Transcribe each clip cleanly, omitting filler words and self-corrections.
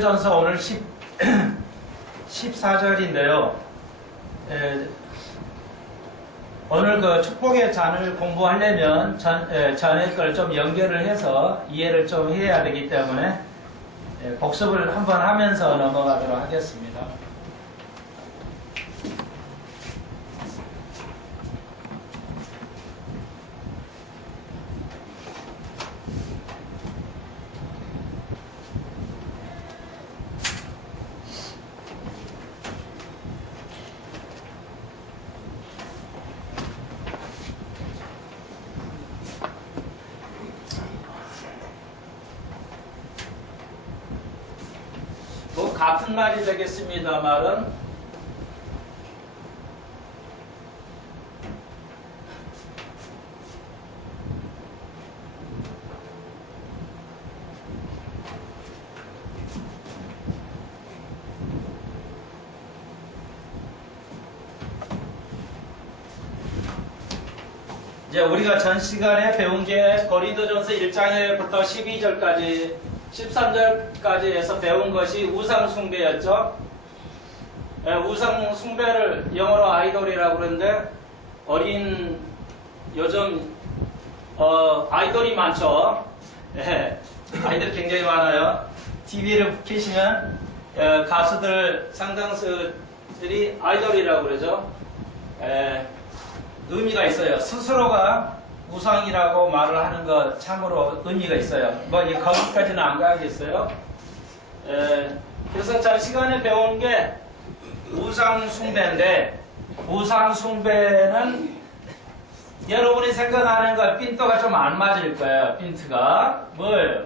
전서 오늘 14절인데요. 오늘 그 축복의 잔을 공부하려면 전에 걸 좀 연결을 해서 이해를 좀 해야 되기 때문에 복습을 한번 하면서 넘어가도록 하겠습니다. 뭐 같은 말이 되겠습니다만은 이제 우리가 전 시간에 배운 게 고린도전서 1장에부터 12절까지 13절까지 해서 배운 것이 우상숭배였죠. 우상숭배를 영어로 아이돌이라고 그러는데 요즘 아이돌이 많죠. 아이돌 굉장히 많아요. TV를 켜시면 가수들 상당수들이 아이돌이라고 그러죠. 의미가 있어요. 스스로가 우상이라고 말을 하는 것 참으로 의미가 있어요. 거기까지는 안 가겠어요. 그래서 전 시간에 배운 게 우상숭배인데, 우상숭배는 여러분이 생각하는 것 핀트가 좀 안 맞을 거예요. 핀트가 뭐예요?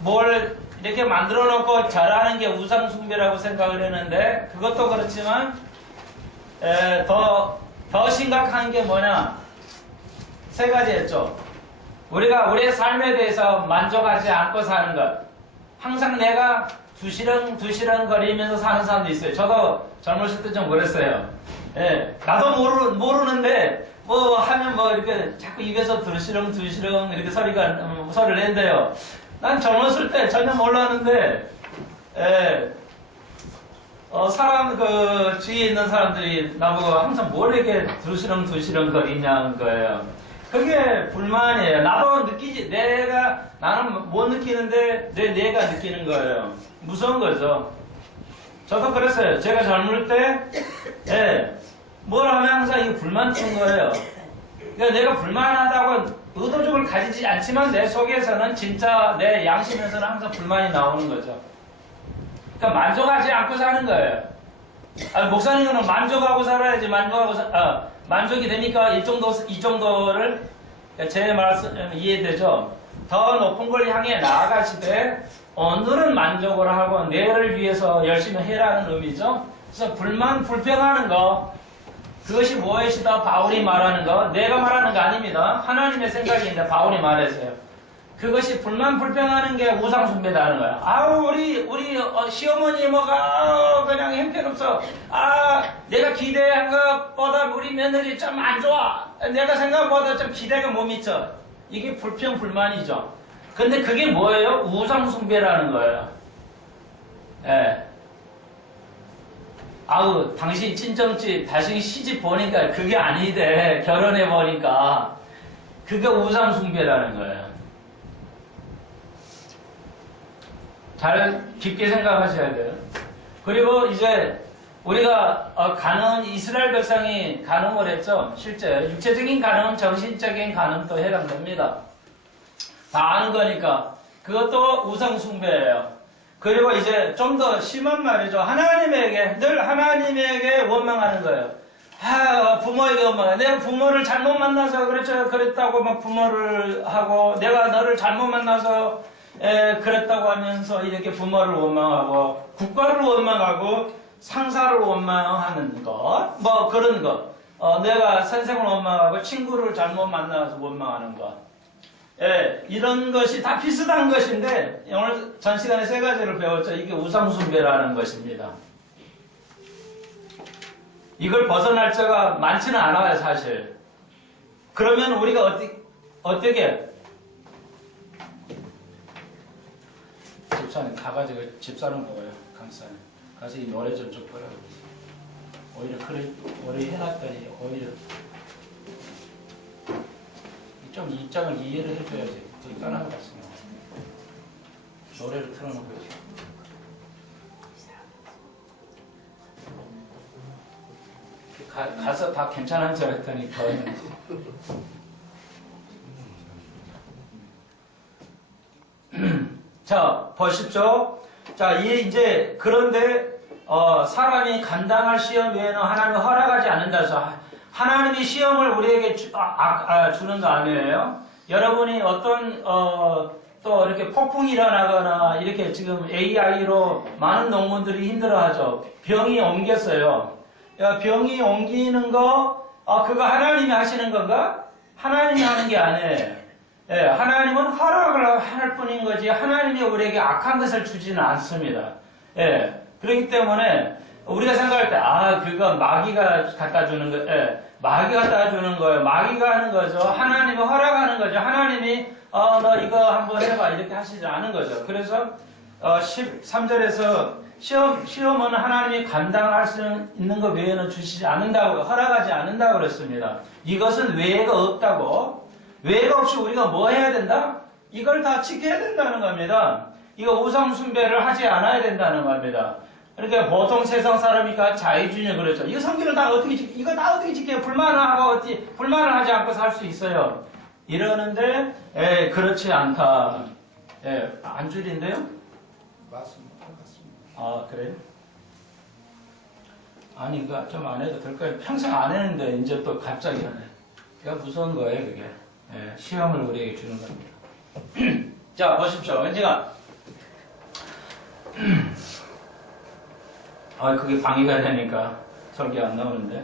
뭘 이렇게 만들어 놓고 잘하는 게 우상숭배라고 생각을 했는데, 그것도 그렇지만 더 심각한 게 뭐냐? 세 가지 했죠. 우리가 우리의 삶에 대해서 만족하지 않고 사는 것. 항상 내가 두시렁 거리면서 사는 사람도 있어요. 저도 젊었을 때 좀 그랬어요. 나도 모르는데 뭐 하면 이렇게 자꾸 입에서 두시렁 이렇게 소리를 낸대요. 난 젊었을 때 전혀 몰랐는데 사람 주위에 있는 사람들이 나보고 항상 뭘 이렇게 두시렁 거리냐는 거예요. 그게 불만이에요. 나도 느끼지, 나는 못 느끼는데, 내가 느끼는 거예요. 무서운 거죠. 저도 그랬어요. 제가 젊을 때, 뭘 하면 항상 이거 불만인 거예요. 그러니까 내가 불만하다고 의도적으로 가지지 않지만 내 속에서는 진짜 내 양심에서는 항상 불만이 나오는 거죠. 그러니까 만족하지 않고 사는 거예요. 목사님은 만족하고 살아야지, 만족이 되니까 이 정도를 제 말씀 이해되죠? 더 높은 걸 향해 나아가시되 오늘은 만족을 하고 내일을 위해서 열심히 해라는 의미죠. 그래서 불평하는 거, 그것이 무엇이다? 바울이 말하는 거, 내가 말하는 거 아닙니다. 하나님의 생각인데 바울이 말했어요. 그것이 불평하는 게 우상숭배다는 거야. 우리 시어머니 그냥 형편없어. 내가 기대한 것보다 우리 며느리 좀 안 좋아. 내가 생각보다 좀 기대가 못 미쳐. 이게 불평불만이죠. 근데 그게 뭐예요? 우상숭배라는 거예요. 당신 친정집, 당신 시집 보니까 그게 아니대. 결혼해 보니까. 그게 우상숭배라는 거예요. 잘 깊게 생각하셔야 돼요. 그리고 이제 우리가 이스라엘 백성이 간음을 했죠. 실제 육체적인 간음, 정신적인 간음도 해당됩니다. 다 아는 거니까 그것도 우상숭배예요. 그리고 이제 좀 더 심한 말이죠. 늘 하나님에게 원망하는 거예요. 부모에게 원망해. 내가 부모를 잘못 만나서 그랬다고 막 부모를 하고, 내가 너를 잘못 만나서 그랬다고 하면서 이렇게 부모를 원망하고, 국가를 원망하고, 상사를 원망하는 것, 그런 것. 내가 선생을 원망하고, 친구를 잘못 만나서 원망하는 것. 이런 것이 다 비슷한 것인데, 오늘 전 시간에 세 가지를 배웠죠. 이게 우상숭배라는 것입니다. 이걸 벗어날 자가 많지는 않아요, 사실. 그러면 우리가 어떻게 강산 가가지고 집사람 거예요. 강산 가서 이 노래 좀 보라고 오히려 그래 오래 해놨더니 오히려 좀 입장을 이해를 해줘야지 더 떠나는 것 같습니다. 노래를 틀어놓고 가서 다 괜찮은 줄 알았더니 더 자, 보십시오. 자, 이제 그런데 사람이 감당할 시험 외에는 하나님이 허락하지 않는다 해서 하나님이 시험을 우리에게 주는 거 아니에요? 여러분이 어떤 또 이렇게 폭풍이 일어나거나 이렇게 지금 AI로 많은 농민들이 힘들어하죠. 병이 옮겼어요. 병이 옮기는 거 그거 하나님이 하시는 건가? 하나님이 하는 게 아니에요. 예, 하나님은 허락을 할 뿐인 거지 하나님이 우리에게 악한 것을 주지는 않습니다. 예, 그렇기 때문에 우리가 생각할 때 그거 마귀가 갖다 주는 거, 마귀가 갖다 주는 거예요. 마귀가 하는 거죠. 하나님이 허락하는 거죠. 하나님이 너 이거 한번 해봐 이렇게 하시지 않은 거죠. 그래서 13절에서 시험은 하나님이 감당할 수 있는 것 외에는 주시지 않는다고 허락하지 않는다고 그랬습니다. 이것은 외가 없다고. 외가 없이 우리가 뭐 해야 된다? 이걸 다 지켜야 된다는 겁니다. 이거 우상 숭배를 하지 않아야 된다는 겁니다. 그러니까 보통 세상 사람이 자의주의 그러죠. 이거 성경을 다 어떻게 이거 다 어떻게 지켜요? 불만을 하지 않고 살 수 있어요. 이러는데 그렇지 않다. 안 줄인데요? 맞습니다. 그래요? 아니 이거 좀 안 해도 될 거예요. 평생 안 했는데 이제 또 갑자기 하네. 그게 무서운 거예요, 그게. 시험을 우리에게 주는 겁니다. 자, 보십시오. 제가 그게 방해가 되니까 설계 안 나오는데.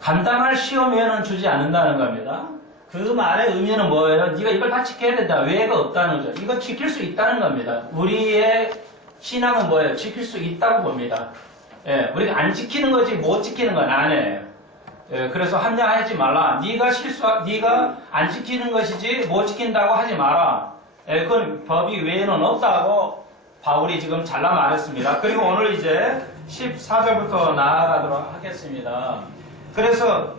감당할 시험 외에는 주지 않는다는 겁니다. 그 말의 의미는 뭐예요? 네가 이걸 다 지켜야 된다. 외가 없다는 거죠. 이거 지킬 수 있다는 겁니다. 우리의 신앙은 뭐예요? 지킬 수 있다고 봅니다. 우리가 안 지키는 거지 못 지키는 건 아니에요. 그래서 합리화하지 말라. 네가 안 지키는 것이지 못 지킨다고 하지 마라. 그건 법이 외에는 없다고 바울이 지금 잘라 말했습니다. 그리고 오늘 이제 14절부터 나아가도록 하겠습니다. 그래서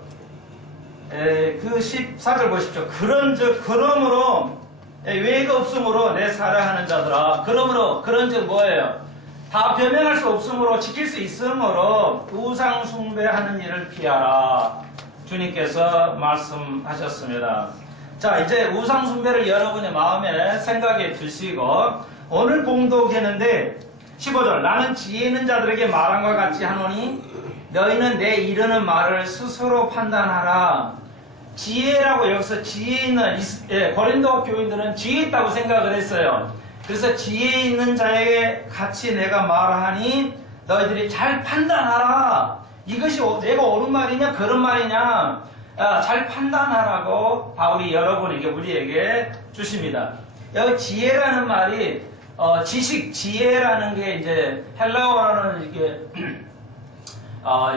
그 14절 보십시오. 그러므로 외가 없으므로 내 사랑하는 자들아. 그런즉 뭐예요? 다 변명할 수 없으므로 지킬 수 있으므로 우상 숭배하는 일을 피하라. 주님께서 말씀하셨습니다. 자, 이제 우상 숭배를 여러분의 마음에 생각해 두시고 오늘 봉독했는데 15절 나는 지혜 있는 자들에게 말한 것 같이 하노니 너희는 내 이르는 말을 스스로 판단하라. 지혜라고 여기서 지혜 있는 고린도 교인들은 지혜 있다고 생각을 했어요. 그래서 지혜 있는 자에게 같이 내가 말하니 너희들이 잘 판단하라. 이것이 내가 옳은 말이냐 그런 말이냐 잘 판단하라고 바울이 여러분에게 우리에게 주십니다. 여기 지혜라는 말이 지식 지혜라는 게 이제 헬라어로는 이게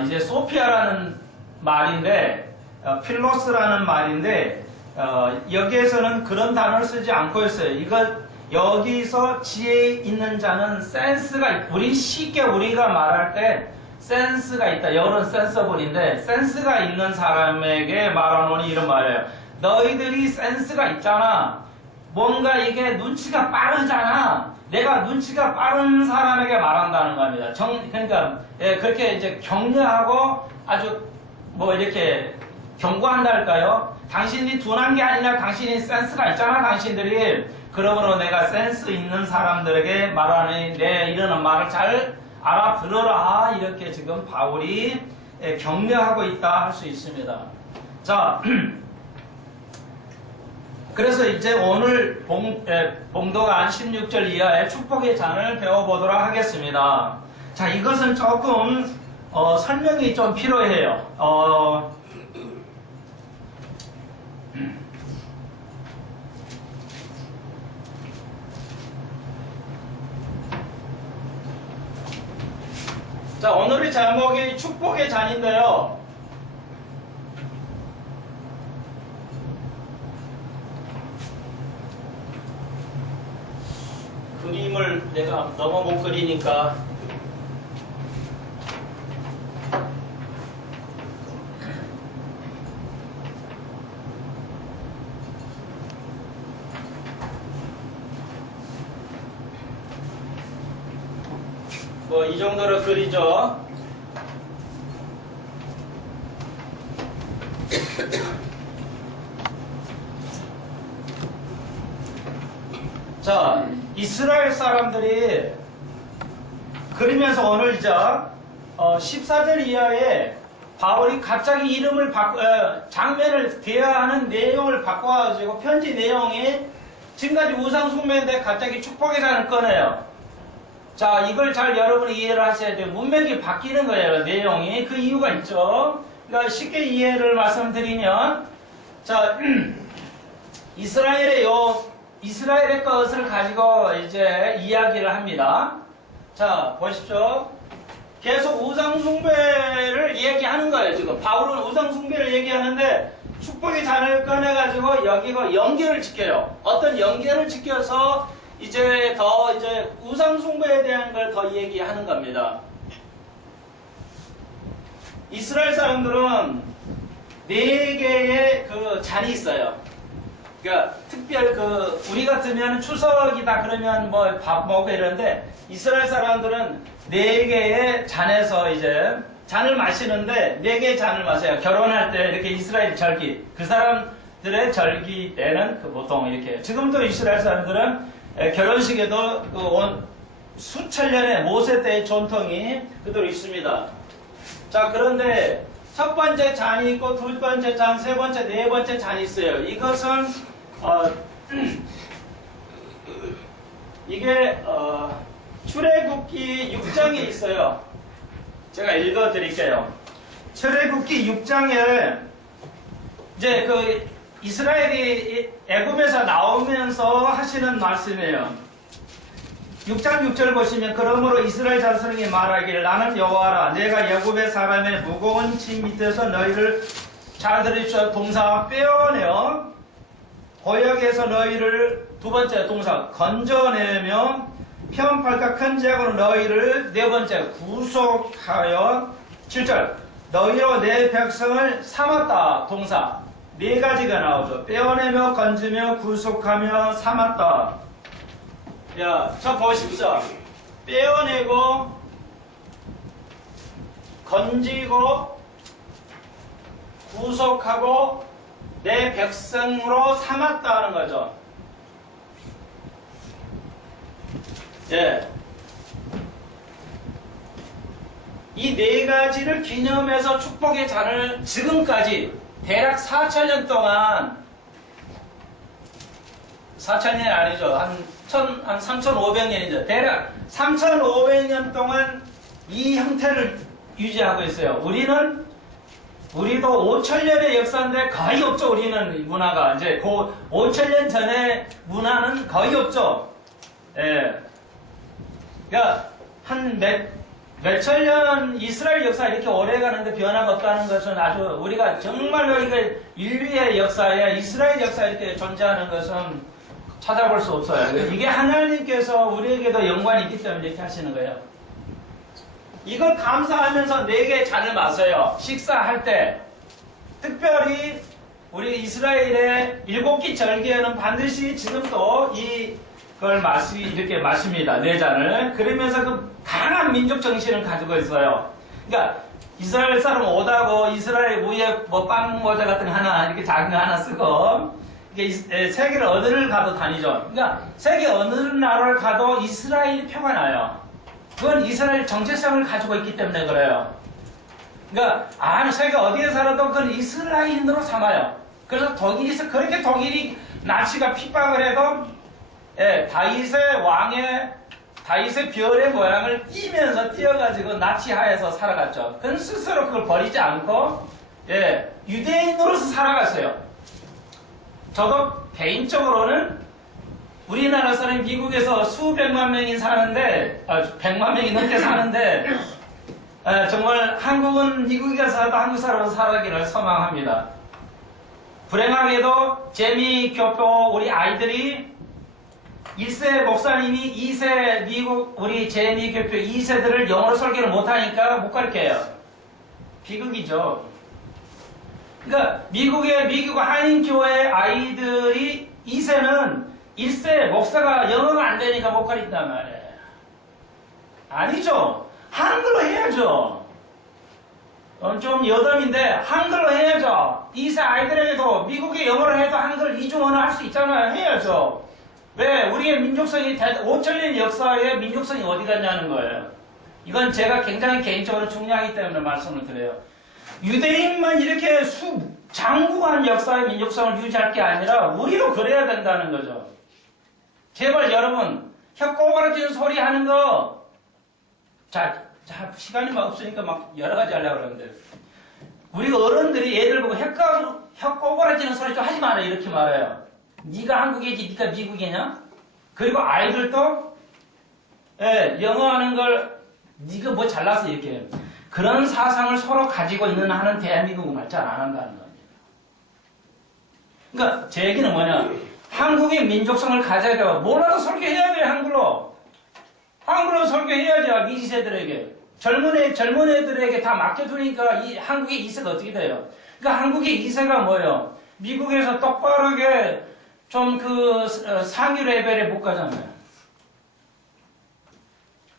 이제 소피아라는 말인데 필로스라는 말인데 여기에서는 그런 단어를 쓰지 않고 있어요. 여기서 지혜 있는 자는 센스가 우리가 말할 때 센스가 있다. 영어로는 센서블인데 센스가 있는 사람에게 말하노니 이런 말이에요. 너희들이 센스가 있잖아. 뭔가 이게 눈치가 빠르잖아. 내가 눈치가 빠른 사람에게 말한다는 겁니다. 그러니까 그렇게 이제 격려하고 아주 이렇게 경고한달까요? 당신이 둔한 게 아니라 당신이 센스가 있잖아, 당신들이. 그러므로 내가 센스 있는 사람들에게 말하니 내 이러는 말을 잘 알아들어라. 이렇게 지금 바울이 격려하고 있다 할 수 있습니다. 자, 그래서 이제 오늘 봉독한 16절 이하의 축복의 잔을 배워보도록 하겠습니다. 자, 이것은 조금 설명이 좀 필요해요. 자, 오늘의 제목이 축복의 잔인데요. 그림을 내가 너무 못 그리니까 뭐 이 정도로 그리죠. 자, 이스라엘 사람들이 그러면서 오늘 이제 14절 이하에 바울이 갑자기 이름을 장면을 대화하는 내용을 바꿔가지고 편지 내용이 지금까지 우상 숭배인데 갑자기 축복의 잔을 꺼내요. 자, 이걸 잘 여러분이 이해를 하셔야 돼요. 문맥이 바뀌는 거예요, 내용이. 그 이유가 있죠. 그러니까 쉽게 이해를 말씀드리면, 자, 이스라엘의 것을 가지고 이제 이야기를 합니다. 자, 보십시오. 계속 우상숭배를 얘기하는 거예요, 지금. 바울은 우상숭배를 얘기하는데, 축복의 잔을 꺼내가지고 여기가 연결을 지켜요. 어떤 연결을 지켜서 이제 우상숭배에 대한 걸 더 얘기하는 겁니다. 이스라엘 사람들은 4개의 그 잔이 있어요. 그러니까 특별 우리 같으면 추석이다 그러면 뭐 밥 먹고 이러는데 이스라엘 사람들은 4개의 잔에서 이제 잔을 마시는데 4개의 잔을 마셔요. 결혼할 때 이렇게 이스라엘 절기, 그 사람들의 절기 때는 보통 이렇게, 지금도 이스라엘 사람들은 결혼식에도 수천 년의 모세 때의 전통이 그대로 있습니다. 자, 그런데 첫 번째 잔이 있고 두 번째 잔, 세 번째, 네 번째 잔이 있어요. 이것은 이게 출애굽기 6장에 있어요. 제가 읽어드릴게요. 출애굽기 6장에 이제 이스라엘이 애굽에서 나오면서 하시는 말씀이에요. 6장 6절 보시면, 그러므로 이스라엘 자손에게 말하기를 나는 여호와라. 내가 애굽의 사람의 무거운 짐 밑에서 너희를 잘 들으시오. 동사 빼어내어 고역에서 너희를, 두 번째 동사 건져내며 편팔과 큰 죄악으로 너희를, 네 번째 구속하여, 7절 너희로 내 백성을 삼았다. 동사 4가지가 나오죠. 빼어내며 건지며 구속하며 삼았다. 야, 저 보십시오. 빼어내고 건지고 구속하고 내 백성으로 삼았다는 거죠. 예. 이 4가지를 기념해서 축복의 잔을 지금까지 대략 4,000년 동안, 4,000년이 아니죠. 한 3,500년이죠. 대략 3,500년 동안 이 형태를 유지하고 있어요. 우리도 5,000년의 역사인데 거의 없죠. 우리는 문화가. 이제 그 5,000년 전의 문화는 거의 없죠. 예. 그러니까 몇천 년 이스라엘 역사 이렇게 오래 가는데 변화가 없다는 것은 아주 우리가 정말로 이게 인류의 역사에 이스라엘 역사에 이렇게 존재하는 것은 찾아볼 수 없어요. 이게 하나님께서 우리에게도 연관이 있기 때문에 이렇게 하시는 거예요. 이걸 감사하면서 4개의 잔을 마셔요. 식사할 때. 특별히 우리 이스라엘의 7기 절기에는 반드시 지금도 이걸 이렇게 마십니다. 4잔을. 그러면서 그 강한 민족 정신을 가지고 있어요. 그러니까 이스라엘 사람 오다고 이스라엘 위에 뭐 빵 모자 같은 거 하나, 이렇게 작은 거 하나 쓰고, 이게 세계를 어디를 가도 다니죠. 그러니까 세계 어느 나라를 가도 이스라엘이 표가 나요. 그건 이스라엘 정체성을 가지고 있기 때문에 그래요. 그러니까 세계 어디에 살아도 그건 이스라엘인으로 삼아요. 그래서 그렇게 독일이 나치가 핍박을 해도 다윗의 별의 모양을 띄어가지고 나치하에서 살아갔죠. 그건 스스로 그걸 버리지 않고 유대인으로서 살아갔어요. 저도 개인적으로는 우리나라 사람이 미국에서 수백만 명이 사는데, 100만 명이 넘게 사는데, 정말 한국은 미국에 살아도 한국 사람으로 살아가기를 소망합니다. 불행하게도 재미, 교포, 우리 아이들이 1세 목사님이 2세 미국 우리 재미교표 2세들을 영어로 설교를 못하니까 못 가르쳐요. 비극이죠. 그러니까 미국 한인교회 아이들이 2세는 1세 목사가 영어가 안 되니까 못 가르친단 말이에요. 아니죠. 한글로 해야죠. 좀 여담인데 한글로 해야죠. 2세 아이들에게도 미국의 영어를 해도 한글 이중언어 할 수 있잖아요. 해야죠. 왜? 우리의 민족성이 5천년 역사의 민족성이 어디 갔냐는 거예요. 이건 제가 굉장히 개인적으로 중요하기 때문에 말씀을 드려요. 유대인만 이렇게 장구한 역사의 민족성을 유지할 게 아니라 우리도 그래야 된다는 거죠. 제발 여러분 혀 꼬부라지는 소리 하는 거 시간이 막 없으니까 막 여러 가지 하려고 그러는데 우리 어른들이 애들 보고 혀 꼬부라지는 소리 좀 하지 마라 이렇게 말해요. 네가 한국이지 네가 미국이냐? 그리고 아이들도 영어 하는 걸 네가 뭐 잘나서 이렇게 해요. 그런 사상을 서로 가지고 있는 하는 대한민국은 말잘 안 한다는 겁니다. 그러니까 제 얘기는 뭐냐? 한국의 민족성을 가져야 몰라도 설교해야 돼요. 한글로 설교해야죠. 미지세들에게. 젊은 애들에게 다 맡겨두니까 이 한국의 2세가 어떻게 돼요? 그러니까 한국의 2세가 뭐예요? 미국에서 똑바르게 좀 상위 레벨에 못 가잖아요.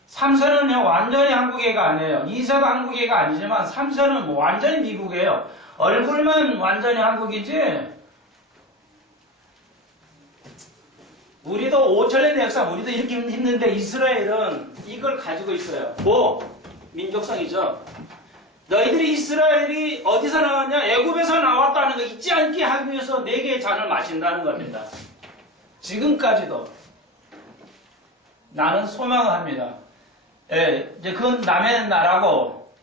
3세는요, 완전히 한국애가 아니에요. 2세도 한국애가 아니지만 3세는 뭐 완전히 미국이에요. 얼굴만 완전히 한국이지. 우리도 5천년의 역사, 우리도 이렇게 힘든데 이스라엘은 이걸 가지고 있어요. 뭐? 민족성이죠. 너희들이 이스라엘이 어디서 나왔냐? 애굽에서 나왔다는 거 잊지 않게 하기 위해서 4개의 잔을 마신다는 겁니다. 지금까지도 나는 소망합니다. 이제 그건 남의 나라고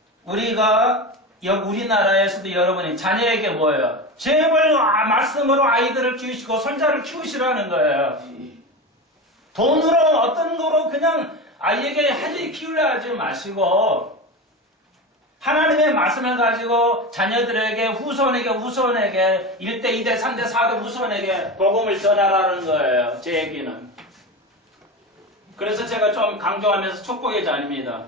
우리나라에서도 여러분이 자녀에게 뭐예요? 제발 말씀으로 아이들을 키우시고 손자를 키우시라는 거예요. 돈으로 어떤 거로 그냥 아이에게 하지 키우려 하지 마시고 하나님의 말씀을 가지고 자녀들에게 후손에게 1대, 2대, 3대, 4대 후손에게 복음을 전하라는 거예요. 제 얘기는. 그래서 제가 좀 강조하면서 축복의 잔입니다.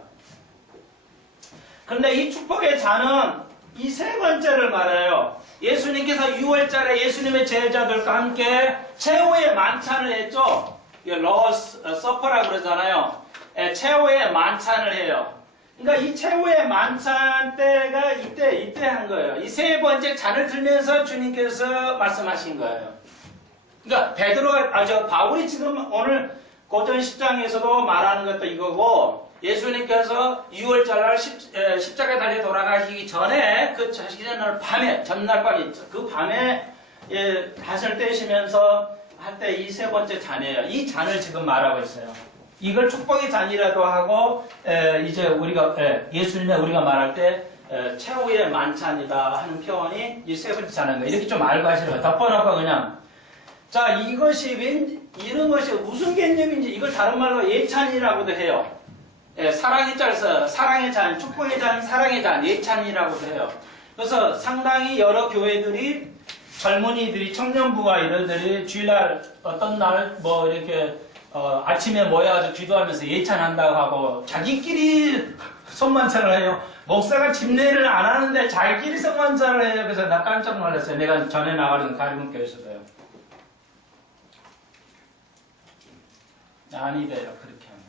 그런데 이 축복의 잔은 이 세 번째를 말해요. 예수님께서 6월달에 예수님의 제자들과 함께 최후의 만찬을 했죠. 로스 서퍼라고 그러잖아요. 최후의 만찬을 해요. 그러니까 이 최후의 만찬 때가 이때 한 거예요. 이 세 번째 잔을 들면서 주님께서 말씀하신 거예요. 그러니까 바울이 지금 오늘 고전 10장에서도 말하는 것도 이거고, 예수님께서 6월절 십자가에 달려 돌아가시기 전에 그 전날 밤에 그 밤에 닷을 떼시면서 할 때 이 세 번째 잔이에요. 이 잔을 지금 말하고 있어요. 이걸 축복의 잔이라도 하고 이제 예수님의 우리가 말할 때 최후의 만찬이다 하는 표현이 이 세 번째 잔인 거예요. 이렇게 좀 알고 하시는 거예요. 덮어놓고 그냥 자 이것이 이런 것이 무슨 개념인지 이걸 다른 말로 예찬이라고도 해요. 사랑의 짤서 사랑의 잔, 축복의 잔, 사랑의 잔, 예찬이라고도 해요. 그래서 상당히 여러 교회들이 젊은이들이 청년부가 이들이 주일날 어떤 날 뭐 이렇게 아침에 모여가지고 기도하면서 예찬한다고 하고 자기끼리 손만찬을 해요. 목사가 집례를 안 하는데 자기끼리 손만찬을 해요. 그래서 나 깜짝 놀랐어요. 내가 전에 나가던 가림교회에서도요. 아니래요. 그렇게 하면.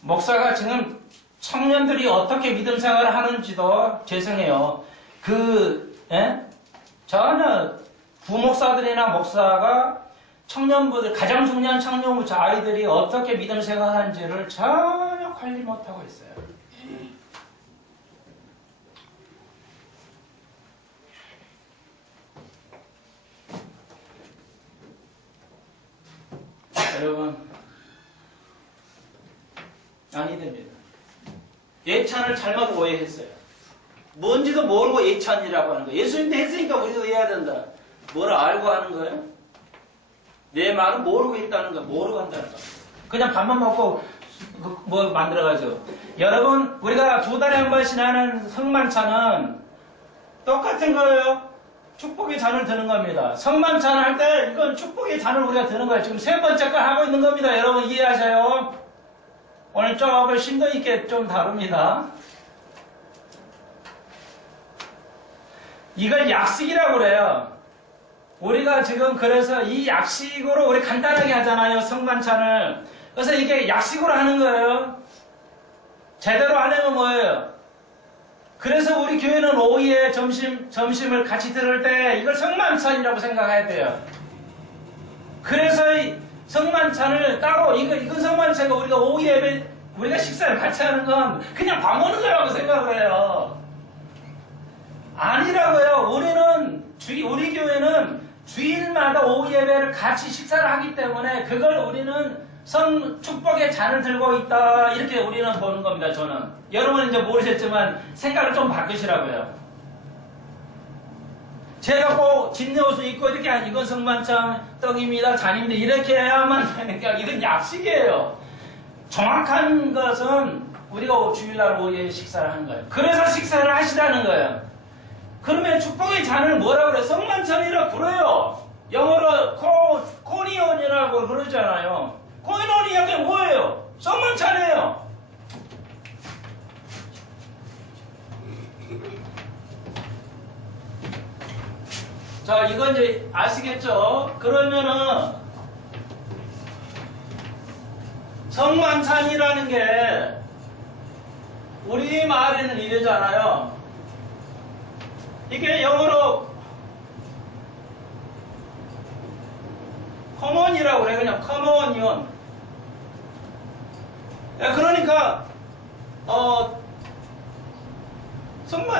목사가 지금 청년들이 어떻게 믿음 생활을 하는지도 죄송해요. 전혀 부목사들이나 목사가 청년부들, 가장 중요한 청년부 아이들이 어떻게 믿음 생활하는지를 전혀 관리 못하고 있어요. 여러분, 아니 됩니다. 예찬을 잘못 오해했어요. 뭔지도 모르고 예찬이라고 하는 거예요. 예수님도 했으니까 우리도 해야 된다. 뭘 알고 하는 거예요? 내 말은 모르고 있다는 거, 모르고 한다는 거. 그냥 밥만 먹고 뭐 만들어가지고. 여러분, 우리가 2달에 한 번씩 하는 성만찬은 똑같은 거예요. 축복의 잔을 드는 겁니다. 성만찬 할 때 이건 축복의 잔을 우리가 드는 거예요. 지금 세 번째 걸 하고 있는 겁니다. 여러분 이해하세요? 오늘 조금 심도 있게 좀 다룹니다. 이걸 약식이라고 그래요. 우리가 지금 그래서 이 약식으로 우리 간단하게 하잖아요. 성만찬을. 그래서 이게 약식으로 하는 거예요. 제대로 하려면 뭐예요? 그래서 우리 교회는 오후에 점심을 같이 들을 때 이걸 성만찬이라고 생각해야 돼요. 그래서 이 성만찬을 따로, 이건 성만찬이고 우리가 오후 예배, 우리가 식사를 같이 하는 건 그냥 밥 먹는 거라고 생각을 해요. 아니라고요. 우리 교회는 주일마다 오후 예배를 같이 식사를 하기 때문에 그걸 우리는 축복의 잔을 들고 있다. 이렇게 우리는 보는 겁니다, 저는. 여러분은 이제 모르셨지만 생각을 좀 바꾸시라고요. 제가 꼭 진 옷을 입고 이렇게 하니 이건 성만찬 떡입니다, 잔입니다. 이렇게 해야만 되니까 이건 약식이에요. 정확한 것은 우리가 주일날 오후에 식사를 하는 거예요. 그래서 식사를 하시라는 거예요. 그러면 축복의 잔을 뭐라고 그래요? 성만찬이라고 그래요. 영어로 코니온이라고 그러잖아요. 코니온이 이게 뭐예요? 성만찬이에요. 자, 이건 이제 아시겠죠? 그러면은 성만찬이라는 게 우리 말에는 이러잖아요. 이게 영어로 커먼이라고 그래. 그냥 커먼이온. 그러니까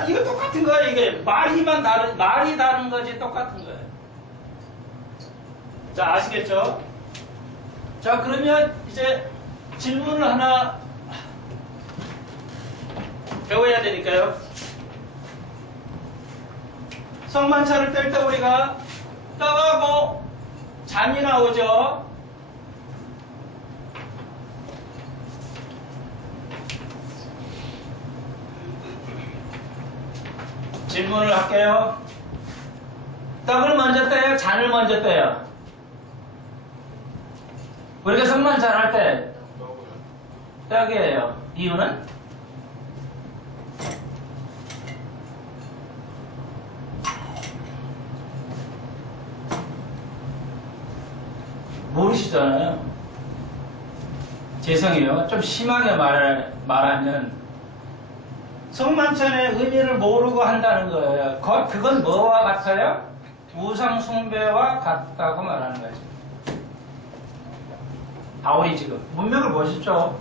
이거 똑같은 거예요. 이게 말이 다른 거지 똑같은 거예요. 자, 아시겠죠? 자, 그러면 이제 질문을 하나 배워야 되니까요. 성만찬을 뗄 때 우리가 떡하고 잔이 나오죠. 질문을 할게요. 떡을 먼저 떼요? 잔을 먼저 떼요? 우리가 성만찬 할 때 떡이에요. 이유는? 모르시잖아요. 죄송해요. 좀 심하게 말하면 성만찬의 의미를 모르고 한다는 거예요. 그건 뭐와 같아요? 우상 숭배와 같다고 말하는 거죠. 바울이 지금 문맥을 보시죠.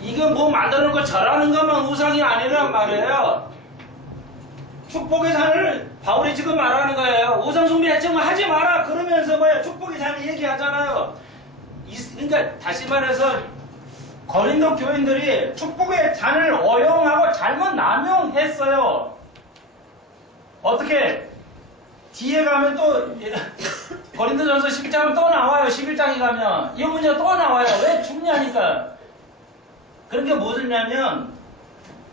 이거 뭐 만드는 거 절하는 것만 우상이 아니란 말이에요. 축복의 잔을 바울이 지금 말하는 거예요. 우상 숭배 하지 마라 그러면서 뭐야 축복의 잔을 얘기하잖아요. 그러니까 다시 말해서 고린도 교인들이 축복의 잔을 어용하고 잘못 남용했어요. 어떻게? 뒤에 가면 또 고린도전서 11장은 또 나와요. 11장에 가면 이 문제가 또 나와요. 왜 죽냐니까. 그런 게 무엇이냐면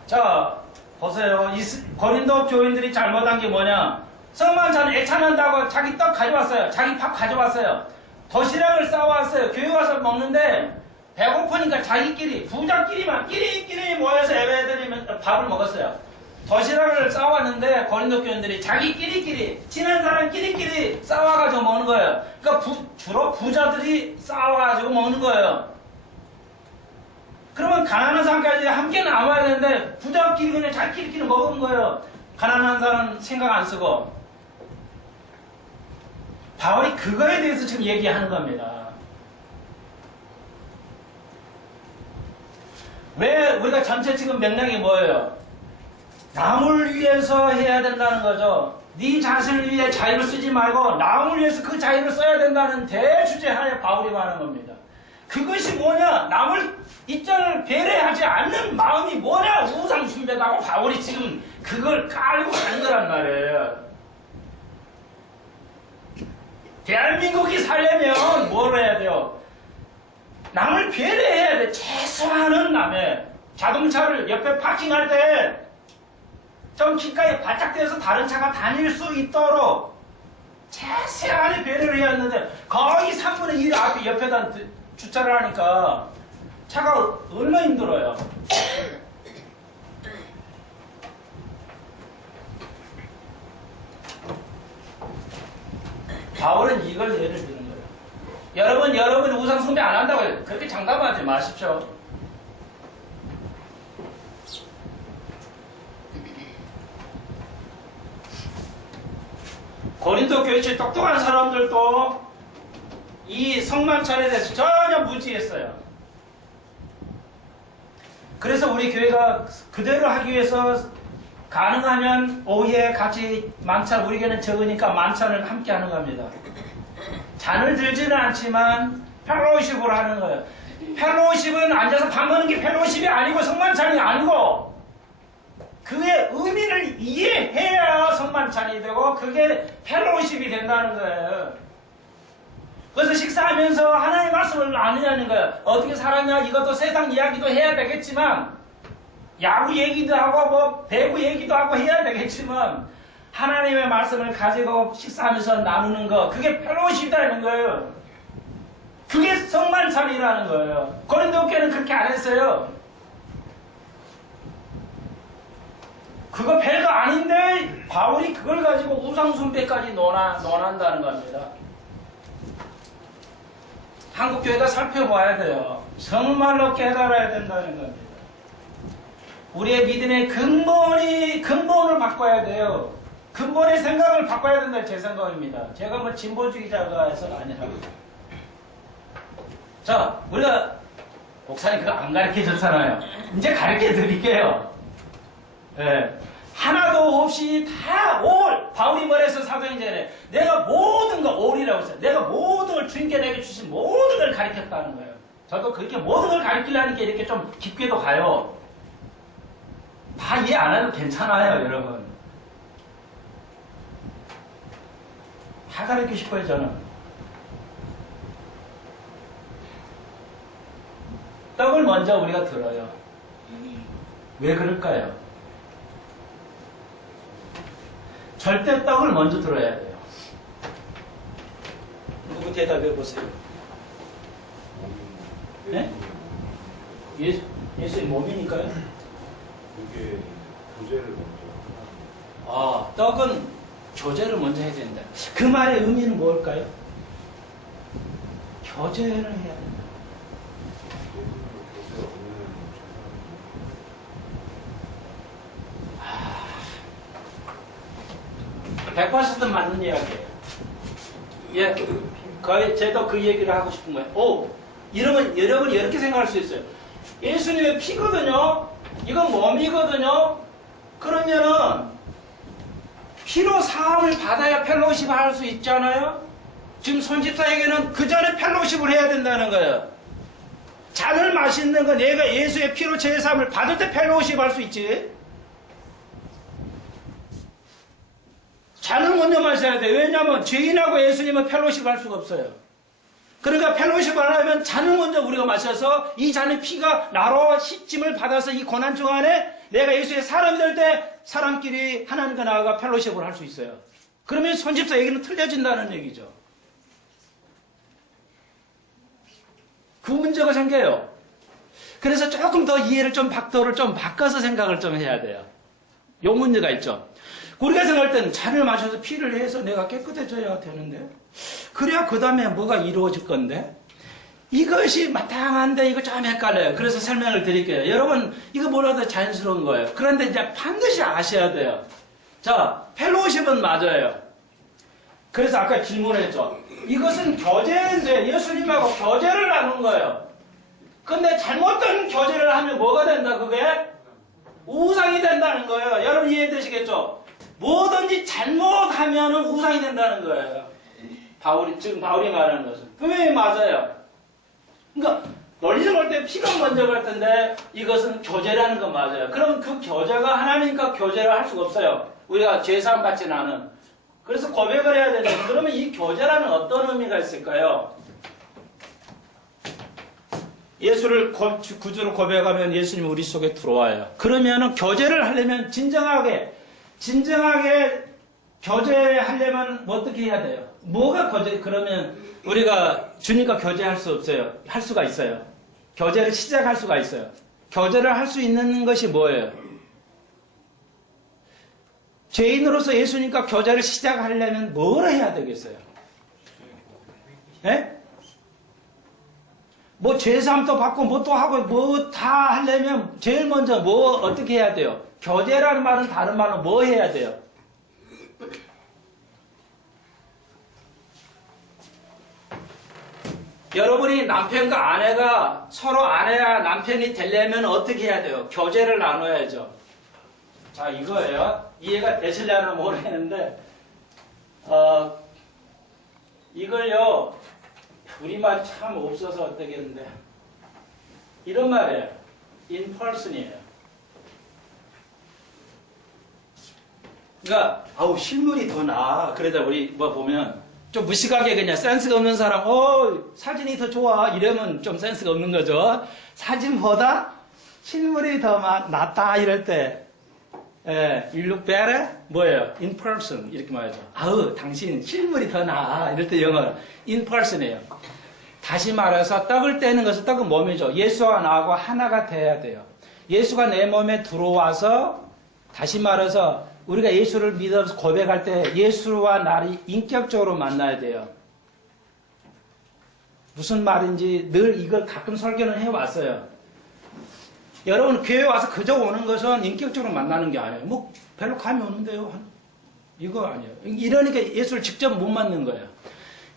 자 보세요. 고린도 교인들이 잘못한 게 뭐냐. 성만찬 애찬한다고 자기 떡 가져왔어요. 자기 밥 가져왔어요. 도시락을 싸왔어요. 교회 와서 먹는데 배고프니까 자기끼리 부자끼리만 끼리끼리 모여서 예배드리면 밥을 먹었어요. 도시락을 싸왔는데 고린도 교인들이 자기끼리끼리 친한 사람 끼리끼리 싸와가지고 먹는 거예요. 그러니까 주로 부자들이 싸와가지고 먹는 거예요. 그러면 가난한 사람까지 함께 나와야 되는데 부자끼리 그냥 자기끼리 먹는 거예요. 가난한 사람 생각 안 쓰고. 바울이 그거에 대해서 지금 얘기하는 겁니다. 왜 우리가 전체 지금 맥락이 뭐예요? 남을 위해서 해야 된다는 거죠. 네 자신을 위해 자유를 쓰지 말고 남을 위해서 그 자유를 써야 된다는 대주제 하에 바울이 말하는 겁니다. 그것이 뭐냐? 남을 입장을 배려하지 않는 마음이 뭐냐? 우상 숭배다고 바울이 지금 그걸 깔고 가는 거란 말이에요. 대한민국이 살려면 뭘 해야 돼요? 남을 배려해야 돼. 최소한은 남의 자동차를 옆에 파킹할 때 좀 길가에 바짝 대서 다른 차가 다닐 수 있도록 최소한의 배려를 해야 하는데 거의 3분의 1 앞에 옆에다 주차를 하니까 차가 얼마나 힘들어요. 바울은 이걸 예를 드는 거예요. 여러분이 우상 숭배 안 한다고 그렇게 장담하지 마십시오. 고린도 교회에 똑똑한 사람들도 이 성만찬에 대해서 전혀 무지했어요. 그래서 우리 교회가 그대로 하기 위해서 가능하면 오후에 같이 만찬, 우리 교회는 적으니까 만찬을 함께 하는 겁니다. 잔을 들지는 않지만 펠로우십으로 하는 거예요. 펠로우십은 앉아서 밥 먹는 게 펠로우십이 아니고 성만찬이 아니고 그의 의미를 이해해야 성만찬이 되고 그게 펠로우십이 된다는 거예요. 그래서 식사하면서 하나님의 말씀을 나누냐는 거예요. 어떻게 살았냐 이것도 세상 이야기도 해야 되겠지만 야구 얘기도 하고 뭐 배구 얘기도 하고 해야 되겠지만 하나님의 말씀을 가지고 식사하면서 나누는 거 그게 펠로우십이라는 거예요. 그게 성만찬이라는 거예요. 고린도 교회는 그렇게 안 했어요. 그거 별거 아닌데 바울이 그걸 가지고 우상숭배까지 논한다는 겁니다. 한국교회가 살펴봐야 돼요. 정말로 깨달아야 된다는 겁니다. 우리의 믿음의 근본을 바꿔야 돼요. 근본의 생각을 바꿔야 된다 제 생각입니다. 제가 뭐 진보주의자가 해서는 아니라고. 자, 우리가 목사님 그거 안 가르쳐줬잖아요. 이제 가르쳐 드릴게요. 예. 하나도 없이 다 올. 바울이 뭐랬어 사도행전에 내가 모든 거 올이라고 했어요. 내가 모든 걸 주님께 내게 주신 모든 걸 가르쳤다는 거예요. 저도 그렇게 모든 걸 가르치려는 게 이렇게 좀 깊게도 가요. 다 이해 안 해도 괜찮아요, 여러분. 다 가르치고 싶어요, 저는. 떡을 먼저 우리가 들어요. 왜 그럴까요? 절대 떡을 먼저 들어야 돼요. 누구 대답해 보세요. 네? 예수의 몸이니까요. 그게 교제를 먼저. 아, 떡은 교제를 먼저 해야 된다. 그 말의 의미는 뭘까요? 교제를 해야 된다. 교제 없는 100% 맞는 이야기예요. 예, 거의 저도 그 얘기를 하고 싶은 거예요. 오, 이러면 여러분이 이렇게 생각할 수 있어요. 예수님의 피거든요. 이건 몸이거든요. 그러면은 피로 사함을 받아야 펠로우십 할 수 있잖아요. 지금 손집사에게는 그 전에 펠로우십을 해야 된다는 거예요. 잔을 마시는 거 내가 예수의 피로 제사함을 받을 때 펠로우십 할 수 있지. 잔을 먼저 마셔야 돼. 왜냐하면 죄인하고 예수님은 펠로우십 할 수가 없어요. 그러니까 펠로우십 하려면 잔을 먼저 우리가 마셔서 이 잔의 피가 나로 씻짐을 받아서 이 고난중 안에 내가 예수의 사람이 될 때 사람끼리 하나님과 나아가 펠로우십을 할 수 있어요. 그러면 손집사 얘기는 틀려진다는 얘기죠. 그 문제가 생겨요. 그래서 조금 더 이해를 좀 박도를 좀 바꿔서 생각을 좀 해야 돼요. 요 문제가 있죠. 우리가 생각할 때는 잔을 마셔서 피를 해서 내가 깨끗해져야 되는데 그래야 그 다음에 뭐가 이루어질 건데 이것이 마땅한데 이거 좀 헷갈려요. 그래서 설명을 드릴게요. 여러분 이거 뭐라도 자연스러운 거예요. 그런데 이제 반드시 아셔야 돼요. 자, 펠로우십은 맞아요. 그래서 아까 질문했죠. 이것은 교제인데 예수님하고 교제를 나눈 거예요. 근데 잘못된 교제를 하면 뭐가 된다 그게? 우상이 된다는 거예요. 여러분 이해되시겠죠? 뭐든지 잘못하면 우상이 된다는 거예요. 지금 바울이 말하는 것은. 분명히 맞아요. 그러니까 논리적 볼 때 피가 먼저 갈 텐데 이것은 교제라는 건 맞아요. 그럼 그 교제가 하나님과 교제를 할 수가 없어요. 우리가 죄사함 받지는 않은. 그래서 고백을 해야 되는데 그러면 이 교제라는 어떤 의미가 있을까요? 예수를 구주로 고백하면 예수님이 우리 속에 들어와요. 그러면은 교제를 하려면 진정하게 진정하게 교제하려면 뭐 어떻게 해야 돼요? 뭐가 교제? 그러면 우리가 주님과 교제할 수 없어요. 할 수가 있어요. 교제를 시작할 수가 있어요. 교제를 할 수 있는 것이 뭐예요? 죄인으로서 예수님과 교제를 시작하려면 뭘 해야 되겠어요? 예? 뭐 죄사함도 받고 뭐 또 하고 뭐 다 하려면 제일 먼저 뭐 어떻게 해야 돼요? 교제라는 말은 다른 말로 뭐 해야 돼요? 여러분이 남편과 아내가 서로 아내와 남편이 되려면 어떻게 해야 돼요? 교제를 나눠야죠. 자, 이거예요. 이해가 되실려나 모르겠는데, 이걸요, 우리말 참 없어서 어떻겠는데, 이런 말이에요. in person이에요. 그러니까, 아우, 실물이 더 나아. 그러다 우리 뭐 보면, 좀 무식하게 그냥 센스가 없는 사람, 사진이 더 좋아. 이러면 좀 센스가 없는 거죠. 사진보다 실물이 더 낫다. 이럴 때, you look better? 뭐예요? in person. 이렇게 말하죠. 아우, 당신 실물이 더 나아. 이럴 때 영어로 in person이에요. 다시 말해서 떡을 떼는 것은 떡은 몸이죠. 예수와 나하고 하나가 돼야 돼요. 예수가 내 몸에 들어와서 다시 말해서 우리가 예수를 믿어서 고백할 때 예수와 나를 인격적으로 만나야 돼요. 무슨 말인지 늘 이걸 가끔 설교는 해왔어요. 여러분 교회 와서 그저 오는 것은 인격적으로 만나는 게 아니에요. 뭐 별로 감이 오는데요. 이거 아니에요. 이러니까 예수를 직접 못 만나는 거예요.